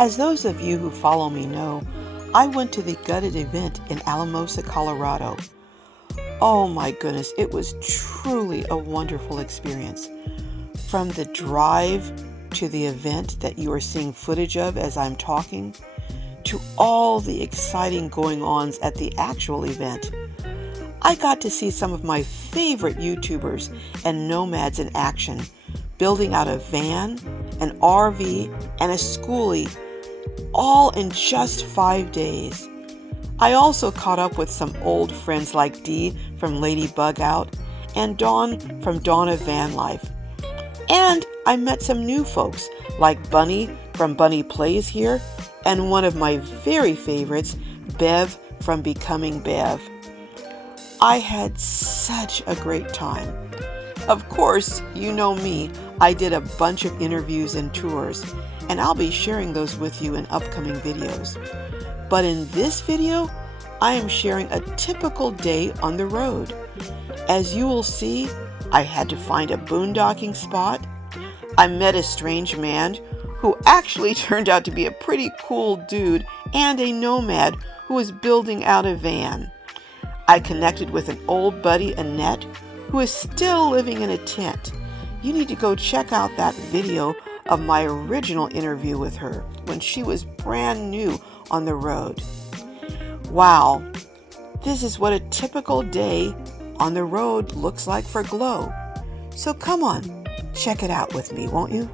As those of you who follow me know, I went to the Gutted event in Alamosa, Colorado. Oh my goodness, it was truly a wonderful experience. From the drive to the event that you are seeing footage of as I'm talking, to all the exciting going-ons at the actual event, I got to see some of my favorite YouTubers and nomads in action, building out a van, an RV, and a skoolie, all in just 5 days. I also caught up with some old friends like Dee from Lady Bug Out and Dawn from Dawn of VanLife. And I met some new folks like Bunny from Bunny Plays Here and one of my very favorites, Bev from Becoming Bev. I had such a great time. Of course, you know me, I did a bunch of interviews and tours, and I'll be sharing those with you in upcoming videos. But in this video, I am sharing a typical day on the road. As you will see, I had to find a boondocking spot. I met a strange man who actually turned out to be a pretty cool dude and a nomad who was building out a van. I connected with an old buddy, Annette, who is still living in a tent. You need to go check out that video of my original interview with her when she was brand new on the road. Wow, this is what a typical day on the road looks like for Glow. So come on, check it out with me, won't you?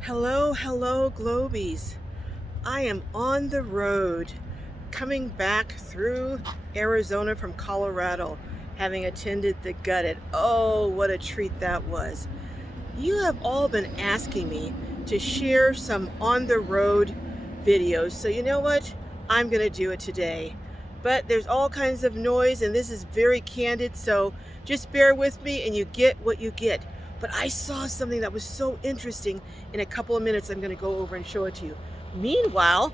Hello, Globies. I am on the road, coming back through Arizona from Colorado, having attended the Gutted. Oh, what a treat that was. You have all been asking me to share some on-the-road videos, so you know what? I'm going to do it today. But there's all kinds of noise, and this is very candid, so just bear with me and you get what you get. But I saw something that was so interesting. In a couple of minutes, I'm going to go over and show it to you. Meanwhile,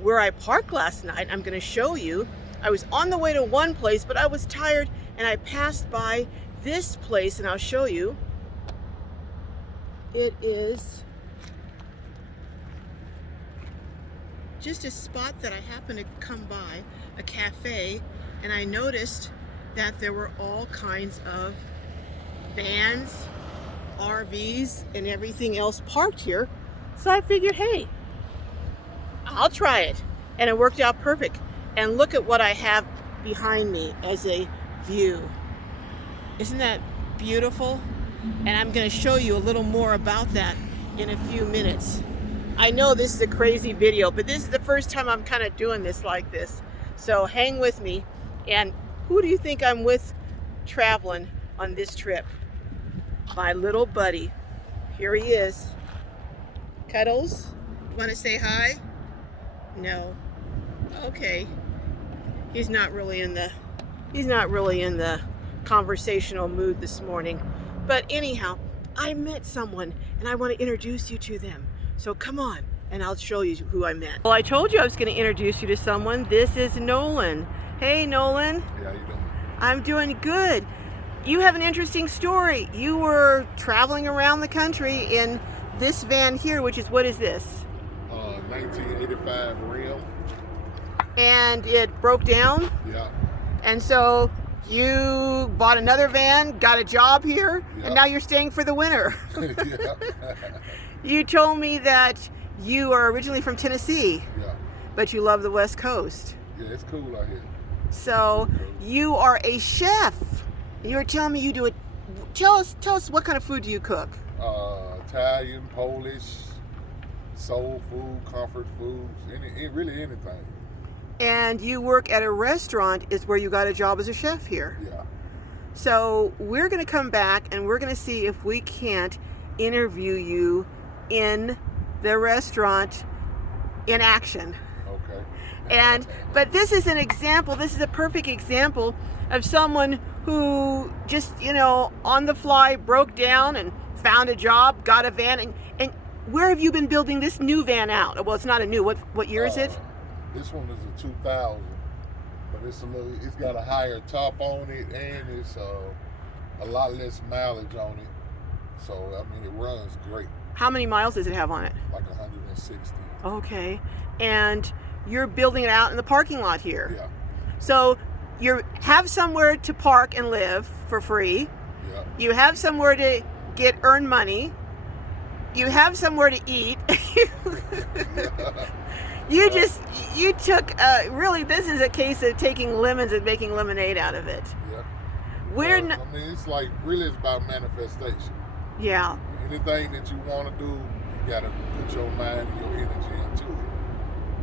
where I parked last night, I'm going to show you. I was on the way to one place, but I was tired, and I passed by this place, and I'll show you. It is just a spot that I happened to come by, a cafe, and I noticed that there were all kinds of vans, RVs, and everything else parked here. So I figured, hey, I'll try it. And it worked out perfect. And look at what I have behind me as a view. Isn't that beautiful? And I'm going to show you a little more about that in a few minutes. I know this is a crazy video, but this is the first time I'm kind of doing this like this. So hang with me. And who do you think I'm with traveling on this trip? My little buddy. Here he is. Cuddles, want to say hi? No. Okay. He's not really in the conversational mood this morning. But anyhow, I met someone and I want to introduce you to them. So come on and I'll show you who I met. Well, I told you I was going to introduce you to someone. This is Nolan. Hey, Nolan. Hey, how you doing? I'm doing good. You have an interesting story. You were traveling around the country in this van here, which is, what is this? 1985 Ram. And it broke down? Yeah. And so you bought another van, got a job here, Yeah. and now you're staying for the winter. Yeah. You told me that you are originally from Tennessee, Yeah. but you love the West Coast. Yeah, it's cool out here. So you are a chef. You were telling me you do it. Tell us what kind of food do you cook? Italian, Polish, soul food, comfort foods, really anything. And you work at a restaurant is where you got a job as a chef here. Yeah. So we're going to come back and we're going to see if we can't interview you in the restaurant in action. Okay. But this is an example, this is a perfect example of someone who just, on the fly broke down and found a job, got a van. And where have you been building this new van out? Well, it's not a new, what year is it? This one is a 2000. but it's got a higher top on it, and it's a lot less mileage on it. So I mean, it runs great. How many miles does it have on it? Like 160. Okay, and you're building it out in the parking lot here. Yeah. So you have somewhere to park and live for free. Yeah. You have somewhere to earn money. You have somewhere to eat. You took, really, this is a case of taking lemons and making lemonade out of it. Yeah. We're I mean, it's like, really it's about manifestation. Yeah. Anything that you want to do, you got to put your mind and your energy into it.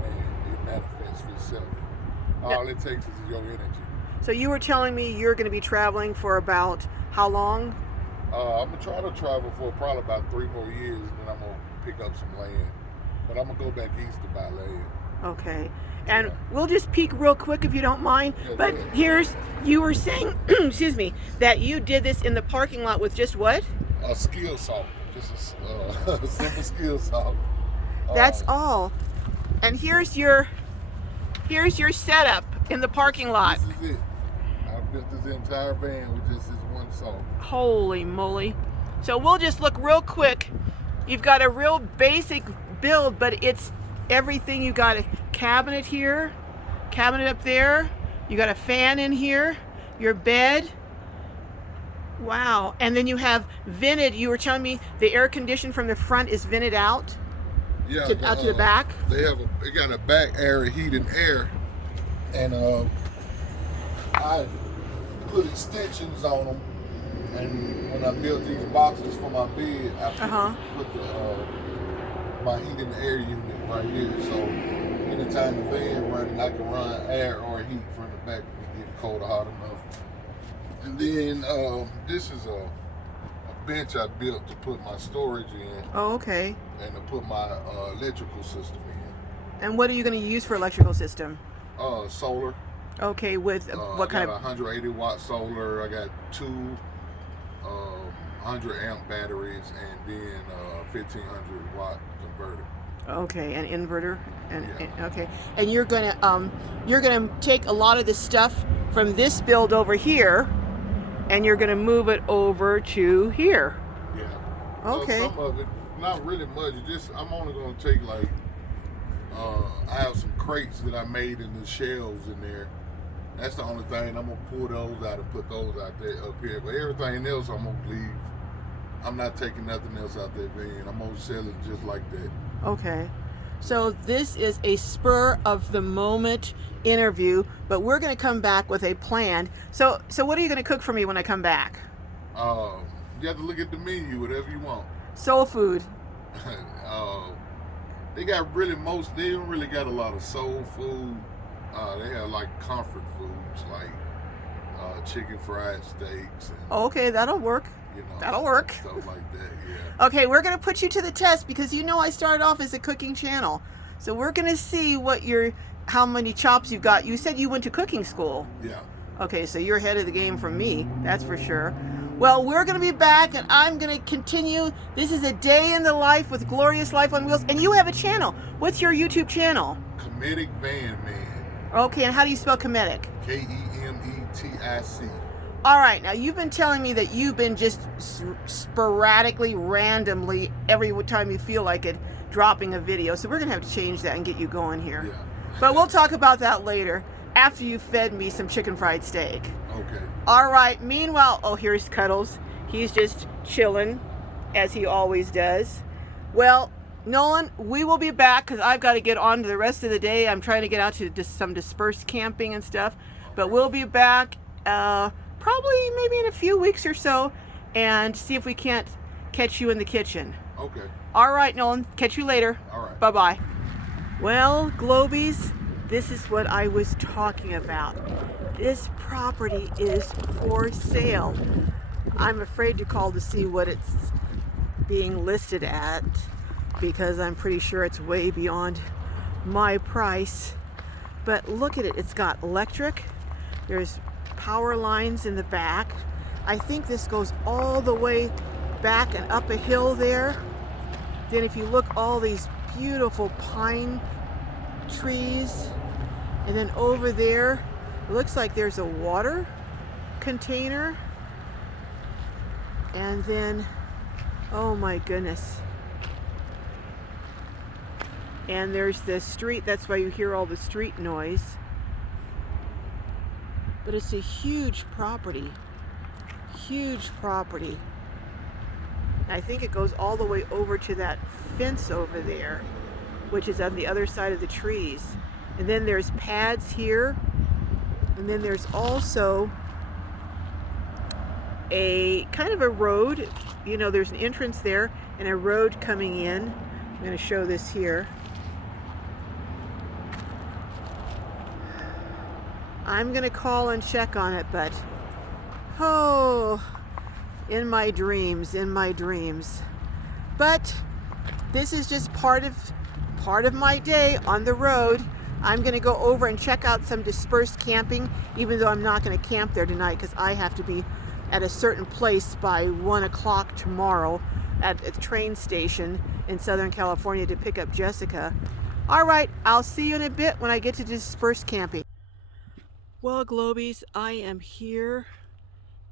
And it manifests for itself. All it takes is your energy. So you were telling me you're going to be traveling for about how long? I'm going to try to travel for probably about 3 more years, and then I'm going to pick up some land. But I'm going to go back east to buy land. Okay. And we'll just peek real quick if you don't mind. Yeah, but you were saying, excuse me, that you did this in the parking lot with just what? A skill saw. Just a simple skill saw. That's all. And here's your setup in the parking lot. This is it. I built this entire van with just this one saw. Holy moly. So we'll just look real quick. You've got a real basic build, but it's everything. You got a cabinet here, cabinet up there. You got a fan in here, your bed. Wow. And then you have vented. You were telling me the air condition from the front is vented out. Yeah, out to the back. They got a back area, heat and air, and I put extensions on them. And when I built these boxes for my bed, I put my heat and air unit right here. So anytime the van running, I can run air or heat from the back if it gets cold or hot enough. And then this is a bench I built to put my storage in. Oh, okay. And to put my electrical system in. And what are you going to use for electrical system? Solar. Okay, with what kind of? 180 watt solar. I got 2 100 amp batteries, and then 1500 watt converter. Okay, an inverter, and okay, and you're gonna take a lot of the stuff from this build over here, and you're gonna move it over to here. Yeah. Okay. Some of it, not really much. I'm only gonna take like I have some crates that I made in the shelves in there. That's the only thing. I'm gonna pull those out and put those out there up here. But everything else I'm gonna leave. I'm not taking nothing else out there, van. I'm gonna sell it just like that. Okay. So this is a spur of the moment interview, but we're gonna come back with a plan. So what are you gonna cook for me when I come back? You have to look at the menu, whatever you want. Soul food. They don't really got a lot of soul food. They have like comfort foods like chicken fried steaks. And, okay, that'll work. That'll work. Stuff like that, yeah. Okay, we're gonna put you to the test because I started off as a cooking channel. So we're gonna see how many chops you've got. You said you went to cooking school. Yeah. Okay, so you're ahead of the game from me, that's for sure. Well, we're gonna be back and I'm gonna continue. This is a day in the life with Glorious Life on Wheels. And you have a channel. What's your YouTube channel? Comedic Van Man. Okay, and how do you spell comedic? Kemetic. All right, now you've been telling me that you've been just sporadically, randomly, every time you feel like it, dropping a video. So we're gonna have to change that and get you going here. Yeah. But we'll talk about that later after you fed me some chicken fried steak. Okay. All right, meanwhile, here's Cuddles. He's just chilling, as he always does. Well, Nolan, we will be back because I've got to get on to the rest of the day. I'm trying to get out to some dispersed camping and stuff. But we'll be back probably maybe in a few weeks or so and see if we can't catch you in the kitchen. Okay. All right, Nolan. Catch you later. All right. Bye-bye. Well, Globies, this is what I was talking about. This property is for sale. I'm afraid to call to see what it's being listed at because I'm pretty sure it's way beyond my price. But look at it. It's got electric. There's power lines in the back. I think this goes all the way back and up a hill there. Then if you look, all these beautiful pine trees. And then over there, looks like there's a water container. And then, oh my goodness. And there's the street, that's why you hear all the street noise. But it's a huge property. Huge property. I think it goes all the way over to that fence over there, which is on the other side of the trees. And then there's pads here. And then there's also a kind of a road. You know, there's an entrance there and a road coming in. I'm going to show this here. I'm going to call and check on it, but oh, in my dreams. But this is just part of my day on the road. I'm going to go over and check out some dispersed camping, even though I'm not going to camp there tonight because I have to be at a certain place by 1 o'clock tomorrow at a train station in Southern California to pick up Jessica. All right, I'll see you in a bit when I get to dispersed camping. Well, Globies, I am here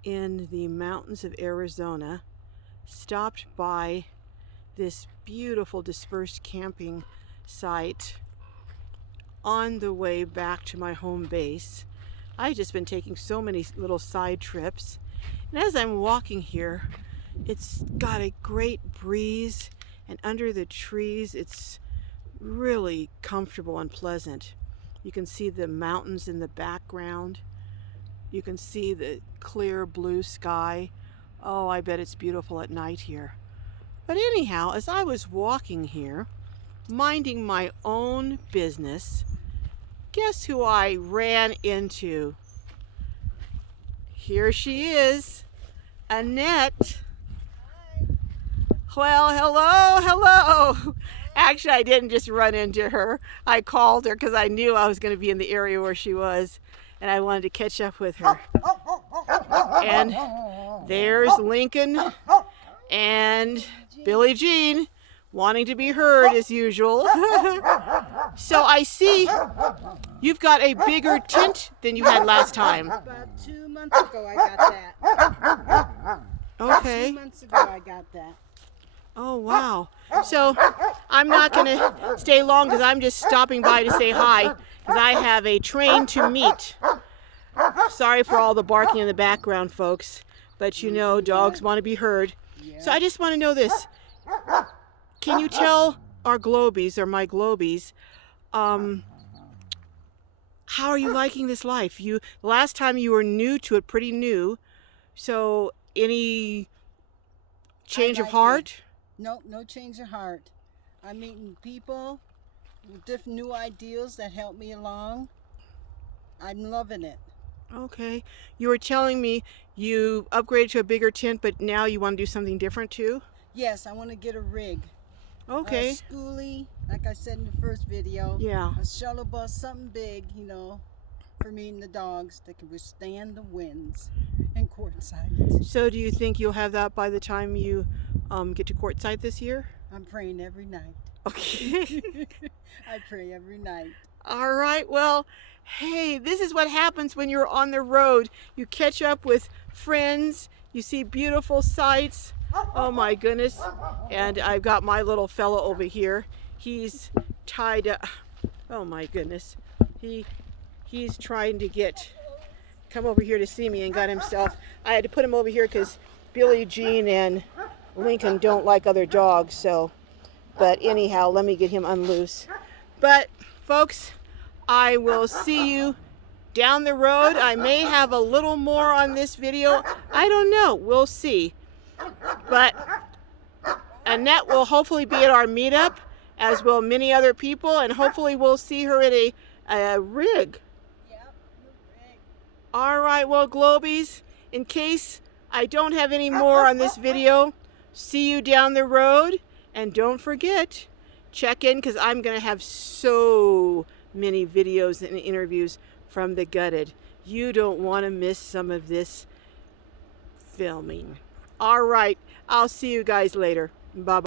in the mountains of Arizona, stopped by this beautiful dispersed camping site on the way back to my home base. I've just been taking so many little side trips, and as I'm walking here, it's got a great breeze, and under the trees it's really comfortable and pleasant. You can see the mountains in the background. You can see the clear blue sky. Oh, I bet it's beautiful at night here. But anyhow, as I was walking here, minding my own business, guess who I ran into? Here she is, Annette. Hi. Well, hello. Actually, I didn't just run into her. I called her because I knew I was going to be in the area where she was, and I wanted to catch up with her. And there's Lincoln and Billie Jean wanting to be heard as usual. So I see you've got a bigger tent than you had last time. About 2 months ago I got that. Okay. 2 months ago I got that. Oh, wow. So I'm not going to stay long because I'm just stopping by to say hi because I have a train to meet. Sorry for all the barking in the background, folks, but you know dogs want to be heard. So I just want to know this. Can you tell our Globies, or my Globies, how are you liking this life? Last time you were new to it, pretty new. So any change of heart? Nope, no change of heart. I'm meeting people with different new ideas that help me along. I'm loving it. Okay. You were telling me you upgraded to a bigger tent, but now you want to do something different too? Yes, I want to get a rig. Okay. A skoolie, like I said in the first video. Yeah. A shuttle bus, something big, you know, for me and the dogs that can withstand the winds and quartzite. So do you think you'll have that by the time you get to quartzite this year? I'm praying every night. Okay. I pray every night. All right. Well, hey, this is what happens when you're on the road. You catch up with friends. You see beautiful sights. Oh my goodness. And I've got my little fellow over here. He's tied up. Oh my goodness. He's trying to come over here to see me and got himself. I had to put him over here because Billie Jean and Lincoln don't like other dogs. So, but anyhow, let me get him unloose. But folks, I will see you down the road. I may have a little more on this video. I don't know. We'll see. But Annette will hopefully be at our meetup, as will many other people, and hopefully we'll see her at a rig. Yep, rig. All right, well, Globies, in case I don't have any more on this video, see you down the road. And don't forget, check in because I'm going to have so many videos and interviews from the gutted. You don't want to miss some of this filming. All right, I'll see you guys later. Bye-bye.